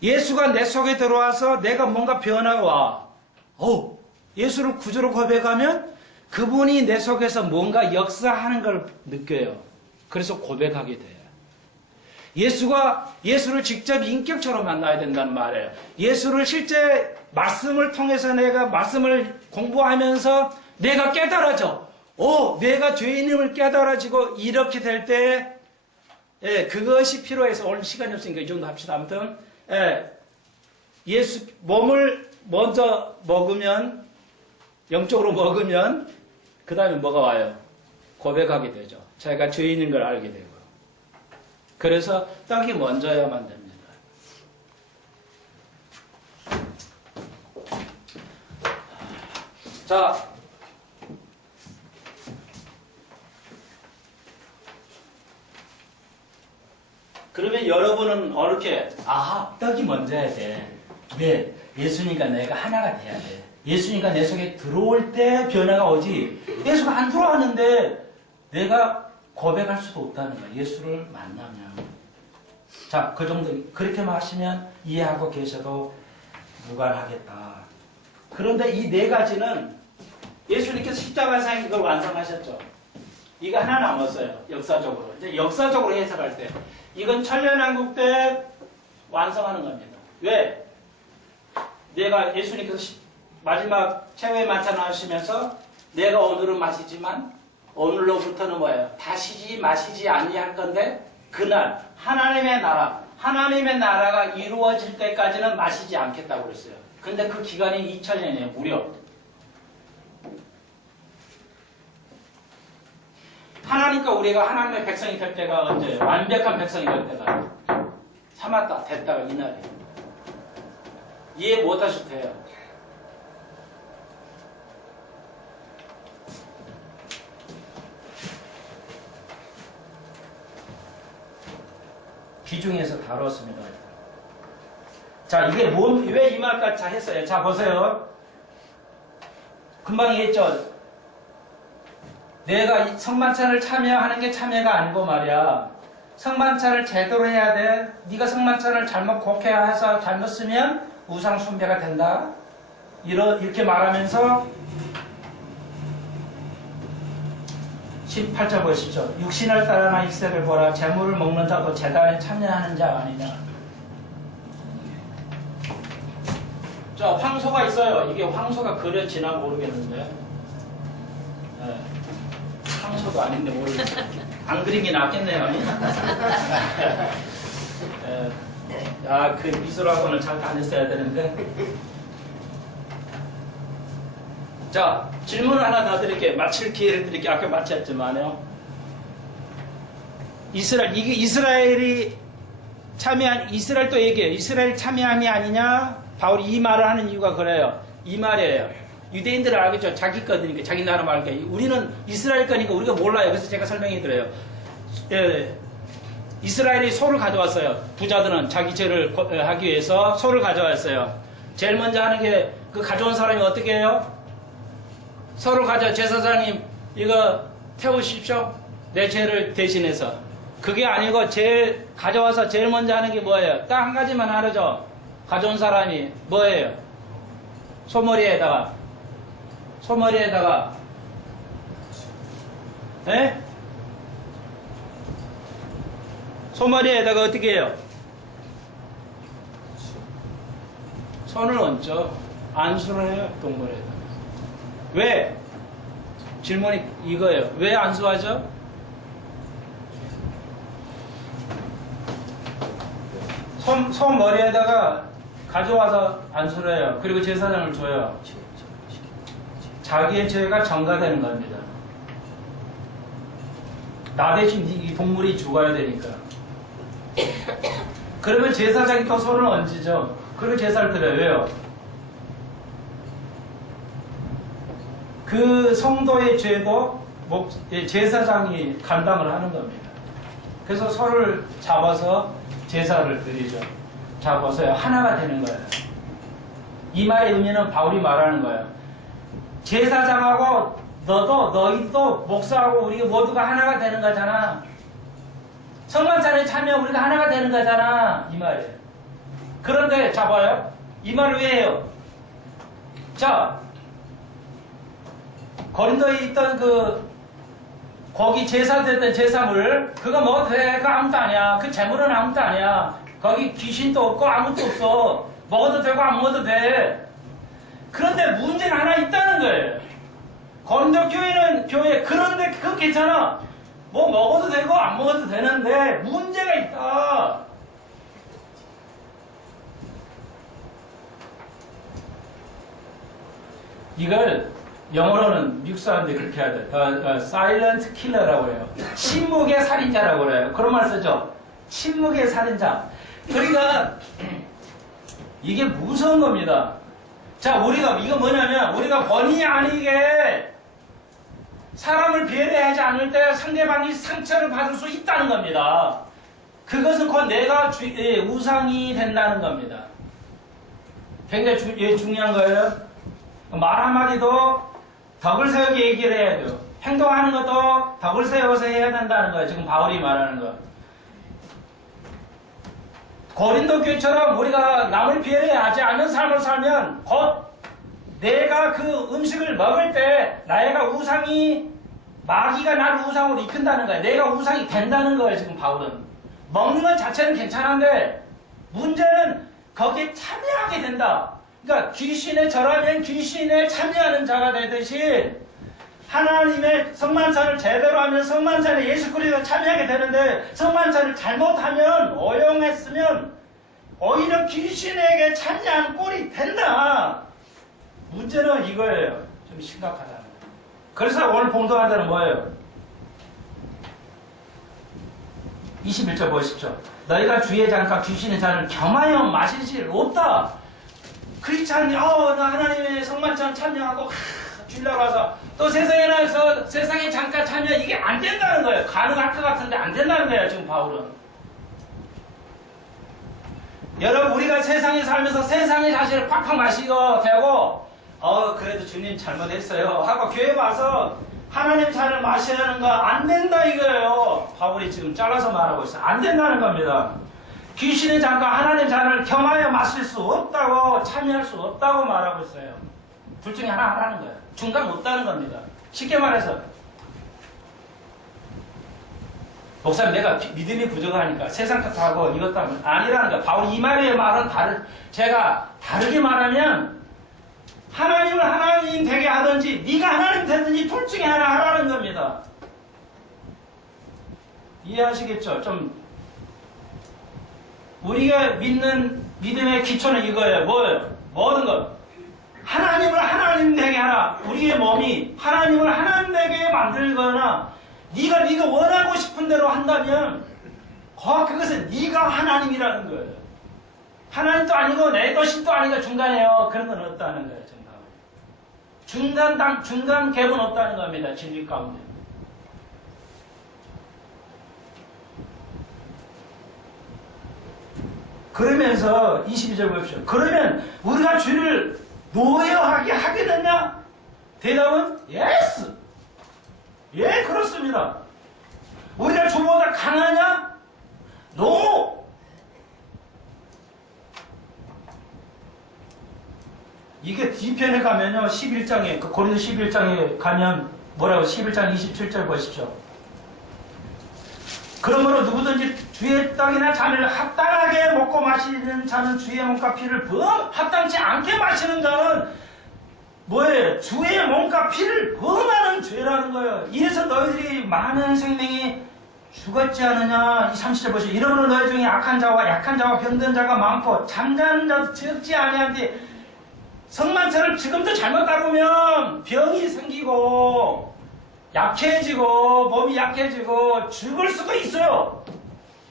예수가 내 속에 들어와서 내가 뭔가 변화가 와. 예수를 구주로 고백하면 그분이 내 속에서 뭔가 역사하는 걸 느껴요. 그래서 고백하게 돼요. 예수를 직접 인격적으로 만나야 된다는 말이에요. 예수를 실제 말씀을 통해서 내가 말씀을 공부하면서 내가 깨달아져. 내가 죄인임을 깨달아지고 이렇게 될 때, 그것이 필요해서 오늘 시간이 없으니까 이 정도 합시다. 아무튼, 예수, 몸을 먼저 먹으면, 영적으로 먹으면, 그 다음에 뭐가 와요? 고백하게 되죠. 자기가 죄인인 걸 알게 되고. 그래서 떡이 먼저야만 됩니다. 자, 그러면 여러분은 어떻게, 떡이 먼저야 돼. 왜? 예수니까 내가 하나가 돼야 돼. 예수니까 내 속에 들어올 때 변화가 오지. 예수가 안 들어왔는데 내가 고백할 수도 없다는 거야. 예수를 만나면. 자, 그 정도, 그렇게 하시면 이해하고 계셔도 무관하겠다. 그런데 이 네 가지는 예수님께서 십자가에서 이걸 완성하셨죠. 이거 하나 남았어요. 역사적으로. 이제 역사적으로 해석할 때. 이건 천년왕국 때 완성하는 겁니다. 왜? 내가 예수님께서 마지막 최후의 만찬을 하시면서 내가 오늘은 마시지만 오늘로부터는 뭐예요? 다시지 마시지 아니할 건데 그날 하나님의 나라가 이루어질 때까지는 마시지 않겠다고 그랬어요. 근데 그 기간이 2000년이에요. 무려. 하나님과 우리가 하나님의 백성이 될 때가 언제예요? 완벽한 백성이 될 때가. 참았다 됐다가 이날이에요. 이해 못하셔도 돼요. 기중에서 다뤘습니다. 자, 이게 왜 이 말까지 다 했어요? 자, 보세요. 금방 얘기했죠. 내가 성만찬을 참여하는 게 참여가 아니고 말이야. 성만찬을 제대로 해야 돼. 네가 성만찬을 잘못 곡해해서 잘못 쓰면 우상 숭배가 된다. 이렇게 말하면서 18절 보십시오. 육신을 따르나 익세를 보라. 재물을 먹는 자도 제단에 참여하는 자 아니냐. 자, 황소가 있어요. 이게 황소가 그려지나 모르겠는데. 황소도 아닌데 모르겠어요. 안 그린 게 낫겠네요. 그 미술학원을 잘 다녔어야 되는데. 자, 질문 하나 더 드릴게요. 마칠 기회를 드릴게요. 아까 마쳤지만요. 이게 이스라엘이 참여한, 이스라엘 또 얘기해요. 이스라엘 참여함이 아니냐? 바울이 이 말을 하는 이유가 그래요. 이 말이에요. 유대인들은 알겠죠. 자기 거니까, 자기 나라 말니까. 우리는 이스라엘 거니까 우리가 몰라요. 그래서 제가 설명해 드려요. 예, 이스라엘이 소를 가져왔어요. 부자들은 자기 죄를 하기 위해서 소를 가져왔어요. 제일 먼저 하는 게, 그 가져온 사람이 어떻게 해요? 소를 제사장님, 이거 태우십시오. 내 죄를 대신해서. 그게 아니고, 가져와서 제일 먼저 하는 게 뭐예요? 딱 한 가지만 하죠. 가져온 사람이 뭐예요? 소머리에다가, 예? 소머리에다가 어떻게 해요? 손을 얹죠. 안수를 해요, 동물에다. 왜? 질문이 이거예요. 왜 안수하죠? 손머리에다가 가져와서 안수를 해요. 그리고 제사장을 줘요. 자기의 죄가 전가되는 겁니다. 나 대신 이 동물이 죽어야 되니까. 그러면 제사장이 또 손을 얹죠. 그리고 제사를 드려요. 왜요? 그 성도의 죄도 제사장이 감당을 하는 겁니다. 그래서 소를 잡아서 제사를 드리죠. 잡아서 하나가 되는 거예요. 이 말의 의미는 바울이 말하는 거예요. 제사장하고 너희도 목사하고 우리 모두가 하나가 되는 거잖아. 성만찬에 참여 우리가 하나가 되는 거잖아. 이 말이에요. 그런데 잡아요. 이 말을 왜 해요? 자, 거린도에 있던 거기 제사됐던 제사물, 그거 먹어도 돼. 그거 아무것도 아니야. 그 재물은 아무것도 아니야. 거기 귀신도 없고 아무것도 없어. 먹어도 되고 안 먹어도 돼. 그런데 문제가 하나 있다는 거예요. 거린도 교회, 그런데 그거 괜찮아. 뭐 먹어도 되고 안 먹어도 되는데 문제가 있다. 이걸 영어로는 미국 사람들이 그렇게 하죠. silent killer라고 해요. 침묵의 살인자라고 그래요. 그런 말 쓰죠. 침묵의 살인자. 그러니까 이게 무서운 겁니다. 자, 이거 뭐냐면 우리가 본의 아니게 사람을 배려하지 않을 때 상대방이 상처를 받을 수 있다는 겁니다. 그것은 곧 내가 우상이 된다는 겁니다. 굉장히 중요한 거예요. 말 한마디도 덕을 세우게 얘기를 해야 돼요. 행동하는 것도 덕을 세워서 해야 된다는 거예요. 지금 바울이 말하는 거. 고린도 교회처럼 우리가 남을 배려하지 않는 삶을 살면 곧 내가 그 음식을 먹을 때 마귀가 나를 우상으로 이끈다는 거예요. 내가 우상이 된다는 거예요. 지금 바울은. 먹는 것 자체는 괜찮은데 문제는 거기에 참여하게 된다. 그러니까 귀신에 절하면 귀신에 참여하는 자가 되듯이 하나님의 성만찬을 제대로 하면 성만찬에 예수 그리스도가 참여하게 되는데 성만찬을 잘못하면 오용했으면 오히려 귀신에게 참여하는 꼴이 된다. 문제는 이거예요. 좀 심각하다는 거예요. 그래서 오늘 봉독한 데는 뭐예요? 21절 보십시오. 너희가 주의 잔과 귀신의 잔을 겸하여 마실 일 없다. 크리스찬이 나 하나님의 성만찬 참여하고 주일날 와서 또 세상에 나와서 세상에 잠깐 참여 이게 안 된다는 거예요. 가능할 것 같은데 안 된다는 거예요. 지금 바울은. 여러분 우리가 세상에 살면서 세상의 자신을 팍팍 마시고 되고 그래도 주님 잘못했어요 하고 교회 와서 하나님 잔을 마셔야 하는 거 안 된다 이거예요. 바울이 지금 잘라서 말하고 있어요. 안 된다는 겁니다. 귀신의 잔과 하나님 잔을 겸하여 마실 수 없다고 참여할 수 없다고 말하고 있어요. 둘 중에 하나 하라는 거예요. 중간 없다는 겁니다. 쉽게 말해서 목사님 내가 믿음이 부족하니까 세상 것도 하고 이것도 하면 아니라는 거예요. 바울 이 말의 말은 제가 다르게 말하면 하나님을 하나님 되게 하든지 네가 하나님 되든지 둘 중에 하나 하라는 겁니다. 이해하시겠죠? 좀 우리가 믿는 믿음의 기초는 이거예요. 뭐예요? 모든 것. 하나님을 하나님 되게 하라. 우리의 몸이 하나님을 하나님 되게 만들거나 네가 원하고 싶은 대로 한다면 그것은 네가 하나님이라는 거예요. 하나님도 아니고 내 것도 아니고 중간이에요. 그런 건 없다는 거예요. 중간 갭은 없다는 겁니다. 진리 가운데. 그러면서 22절 보십시오. 그러면 우리가 주를 노여하게 하겠느냐? 대답은 yes. 예, 그렇습니다. 우리가 주보다 강하냐? no. 이게 뒤편에 가면요, 11장에, 고린도 11장에 가면 뭐라고, 11장 27절 보십시오. 그러므로 누구든지 주의 떡이나 잔을 합당하게 먹고 마시는 자는 주의 몸과 피를 합당치 않게 마시는 자는 뭐예요? 주의 몸과 피를 범하는 죄라는 거예요. 이래서 너희들이 많은 생명이 죽었지 않느냐. 이 30절 보시오. 이러므로 너희 중에 악한 자와 약한 자와 병든 자가 많고 잠자는 자도 적지 아니한데 성만찬을 지금도 잘못 다루면 병이 생기고 약해지고 몸이 약해지고 죽을 수가 있어요.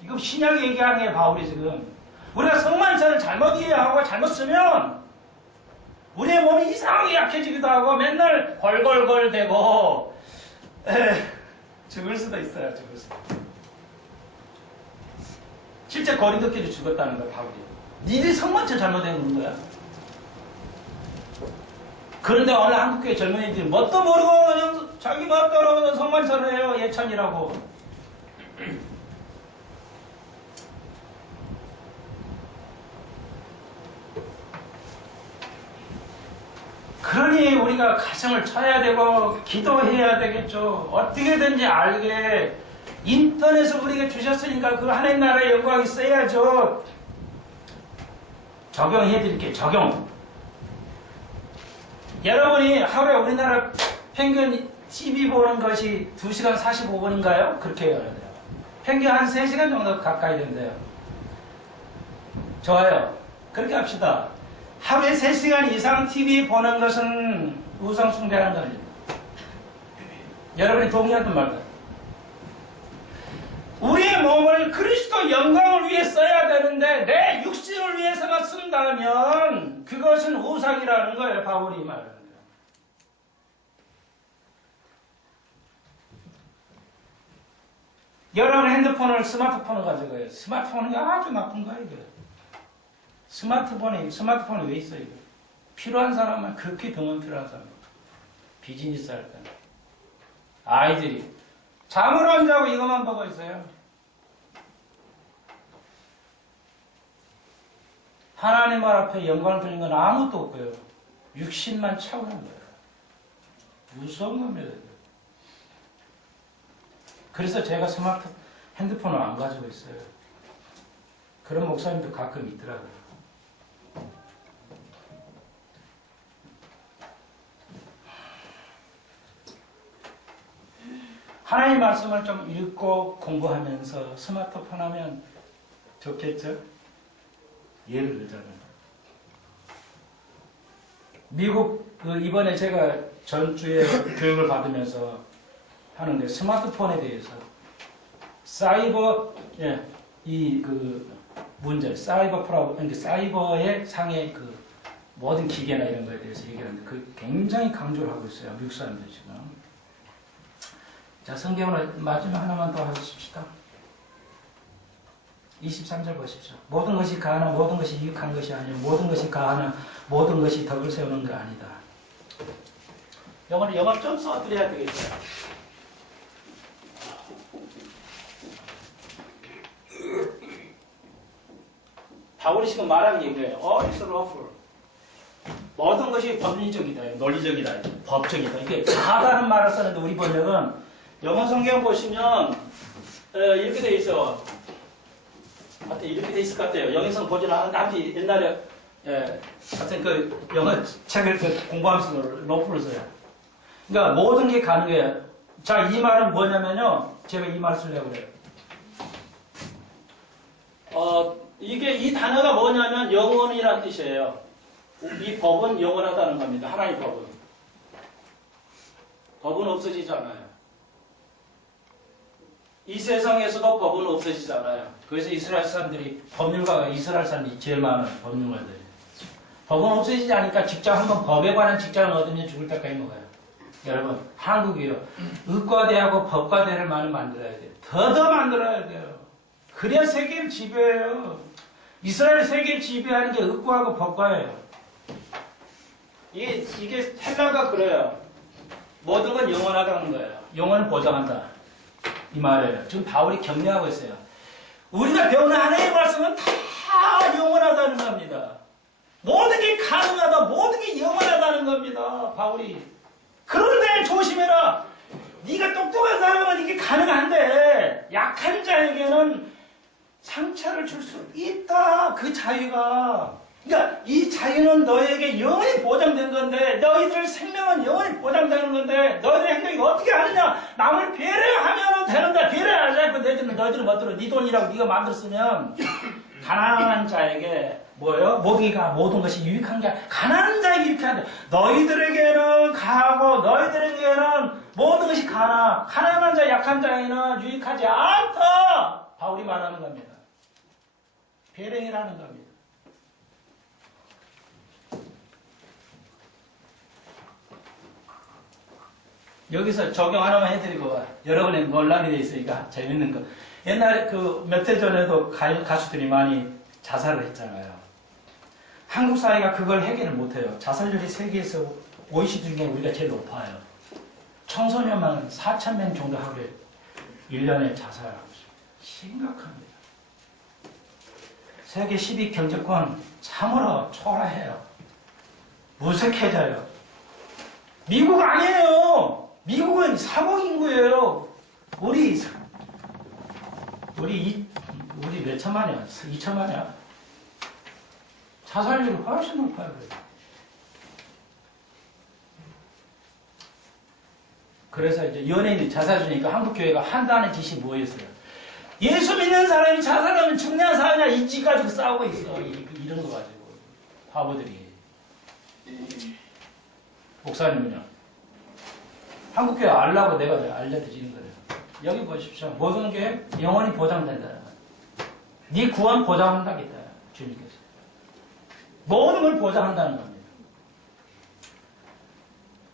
이거 신약에 얘기하는 게 바울이 지금. 우리가 성만찬을 잘못 이해하고 잘못 쓰면 우리의 몸이 이상하게 약해지기도 하고 맨날 걸걸걸대고 죽을 수도 있어요. 죽을 수도. 실제 고린도끼리 죽었다는 거야. 바울이. 니들이 성만찬 잘못된 거야. 그런데 어느 한국교회 젊은이들이 뭣도 모르고 그냥 자기 마음대로 성만찬을 해요. 예찬이라고. 그러니 우리가 가정을 쳐야 되고 기도해야 되겠죠. 어떻게든지 알게 인터넷을 우리에게 주셨으니까 그 하나님 나라의 영광이 써야죠. 적용해 드릴게요. 적용. 여러분이 하루에 우리나라 평균 TV 보는 것이 2시간 45분인가요? 그렇게 해야 돼요. 평균 한 3시간 정도 가까이 된대요. 좋아요. 그렇게 합시다. 하루에 3시간 이상 TV 보는 것은 우상 숭배하는 겁니다. 여러분이 동의하든 말든. 우리의 몸을 그리스도 영광을 위해 써야 되는데 내 육신을 위해서만 쓴다면 그것은 우상이라는 거예요. 바울이 말하는 거예요. 여러분 핸드폰을 스마트폰을 가지고 해요. 스마트폰이 아주 나쁜 거예요. 이게. 스마트폰이 왜 있어요? 이거? 필요한 사람은 그렇게 병원 필요한 사람. 비즈니스 할 때. 아이들이 잠을 안 자고 이것만 보고 있어요. 하나님 말 앞에 영광을 드리는 건 아무것도 없고요. 육신만 차오는 거예요. 무서운 겁니다. 그래서 제가 핸드폰을 안 가지고 있어요. 그런 목사님도 가끔 있더라고요. 하나님 말씀을 좀 읽고 공부하면서 스마트폰 하면 좋겠죠? 예를 들자면 미국 이번에 제가 전주에 교육을 받으면서 하는데 스마트폰에 대해서 사이버 문제, 사이버의 상의 모든 기계나 이런 거에 대해서 얘기하는데 굉장히 강조를 하고 있어요. 미국 사람들 지금. 자, 성경을 마지막 하나만 더 하십시다. 23절 보십시오. 모든 것이 가하나 모든 것이 유익한 것이 아니요 모든 것이 가하나 모든 것이 덕을 세우는 거 아니다. 영어 좀 써드려야 되겠어요. 바울이 지금 말하는 게 이거예요. It's lawful. 모든 것이 법리적이다, 논리적이다, 법적이다. 이게 다다른 말을 썼는데 우리 번역은 영어 성경 보시면 이렇게 돼 있어. 하여튼 이렇게 돼 있을 것 같아요. 영어성 보진 않았는데 아무튼 옛날에 하여튼 영어 책을 공부하면서 로프를 써요. 그러니까 모든 게 가능해요. 자, 이 말은 뭐냐면요. 제가 이 말을 쓰려고 그래요. 이 단어가 뭐냐면 영원이라는 뜻이에요. 이 법은 영원하다는 겁니다. 하나님의 법은. 법은 없어지지 않아요. 이 세상에서도 법은 없어지잖아요. 그래서 이스라엘 사람들이 법률가가 이스라엘 사람들이 제일 많은 법률가들이. 법은 없어지지 않으니까 직장 한번 법에 관한 직장을 얻으면 죽을 때까지 먹어요. 여러분 한국이요. 의과대하고 법과대를 많이 만들어야 돼요. 더 만들어야 돼요. 그래야 세계를 지배해요. 이스라엘 세계를 지배하는 게 의과하고 법과예요. 이게 헬라가 그래요. 모든 건 영원하다는 거예요. 영원을 보장한다. 이 말이에요. 지금 바울이 격려하고 있어요. 우리가 배우는 하나님의 말씀은 다 영원하다는 겁니다. 모든 게 가능하다. 모든 게 영원하다는 겁니다. 바울이. 그런데 조심해라. 네가 똑똑한 사람은 이게 가능한데 약한 자에게는 상처를 줄 수 있다. 그 자유가. 그러니까 이 자유는 너에게 영원히 보장된 건데 너희들 생명은 영원히 보장되는 건데 너희들 행동이 어떻게 하느냐. 남을 배려하면 되는데 배려하지 않고 너희들은 멋대로 네 돈이라고 네가 만들었으면 가난한 자에게 뭐예요? 모든 것이 유익한 게 아니라 가난한 자에게 유익한데 너희들에게는 가하고 너희들에게는 모든 것이 가난한 자 약한 자에게는 유익하지 않다. 바울이 말하는 겁니다. 배려라는 겁니다. 여기서 적용 하나만 해드리고 여러분의 논란이 돼 있으니까 재밌는 거. 옛날에 몇 해 전에도 가수들이 많이 자살을 했잖아요. 한국 사회가 그걸 해결을 못해요. 자살률이 세계에서 OECD 중에 우리가 제일 높아요. 청소년만 4,000명 정도 하루에 1년에 자살하고 있어요. 심각합니다. 세계 10위 경제권 참으로 초라해요. 무색해져요. 미국 아니에요. 미국은 3억 인구예요. 우리 몇 천만이야? 2천만이야? 자살률이 훨씬 높아요. 그래서 이제 연예인이 자살 주니까 한국교회가 한다는 짓이 뭐였어요? 예수 믿는 사람이 자살하면 죽냐 사냐 이 짓 가지고 싸우고 있어. 이런 거 가지고. 바보들이. 목사님은요? 한국교회 알라고 내가 알려드리는 거예요. 여기 보십시오. 모든 게 영원히 보장된다. 네 구원 보장한다겠다. 주님께서. 모든 걸 보장한다는 겁니다.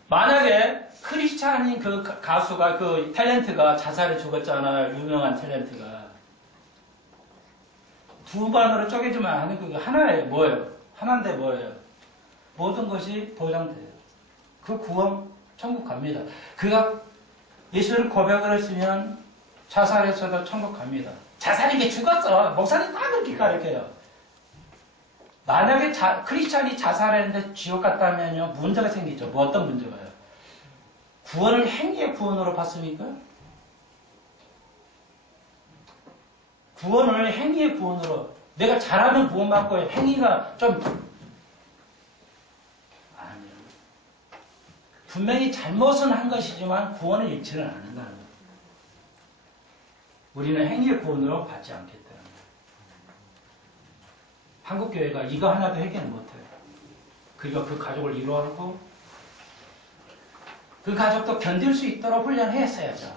만약에 크리스찬인 그 가수가 그 탤런트가 자살해 죽었잖아요. 유명한 탤런트가. 두 반으로 쪼개지면 하는 그게 하나예요. 뭐예요? 하나인데 뭐예요? 모든 것이 보장돼요. 그 구원 천국 갑니다. 그가 예수를 고백을 했으면 자살했어도 천국 갑니다. 자살인 게 죽었어. 목사님 다 그렇게 가르쳐요. 만약에 크리스찬이 자살했는데 지옥 갔다면요 문제가 생기죠. 뭐 어떤 문제가요? 구원을 행위의 구원으로 받습니까? 구원을 행위의 구원으로 내가 잘하면 구원받고 행위가 좀 아니요. 분명히 잘못은 한 것이지만 구원을 잃지는 않는다는 거예요. 우리는 행위의 구원으로 받지 않겠다는 거예요. 한국교회가 이거 하나도 해결 못해요. 그리고 그 가족을 이루어하고 그 가족도 견딜 수 있도록 훈련했어야죠.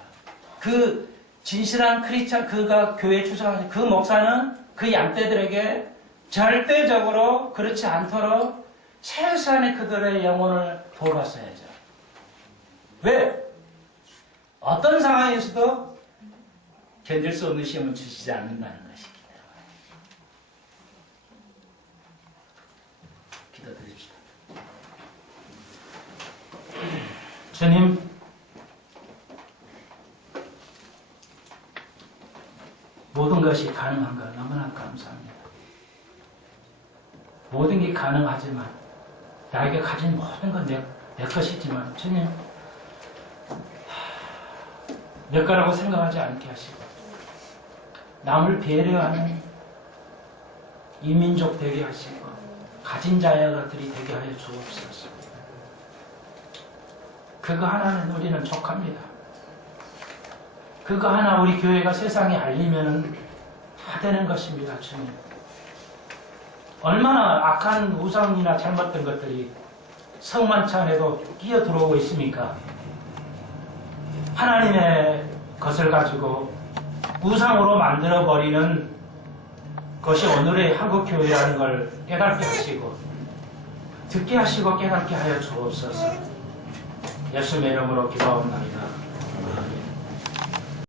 그 진실한 크리스찬 그가 교회에 출석하는 그 목사는 그 양떼들에게 절대적으로 그렇지 않도록 최소한의 그들의 영혼을 돌봤어야죠. 왜? 어떤 상황에서도 견딜 수 없는 시험을 주시지 않는다는 것이기 때문에. 기도드립시다. 주님, 모든 것이 가능한 걸 너무나 감사합니다. 모든 게 가능하지만 나에게 가진 모든 건 내 것이지만 주님 내 거라고 생각하지 않게 하시고 남을 배려하는 이민족 되게 하시고 가진 자녀들이 되게 하여 주옵소서. 그거 하나는 우리는 족합니다. 그거 하나 우리 교회가 세상에 알리면 다 되는 것입니다. 주님. 얼마나 악한 우상이나 잘못된 것들이 성만치 안에도 끼어들어오고 있습니까? 하나님의 것을 가지고 우상으로 만들어버리는 것이 오늘의 한국 교회라는 걸 깨닫게 하시고 듣게 하시고 깨닫게 하여 주옵소서. 예수님의 이름으로 기도합니다.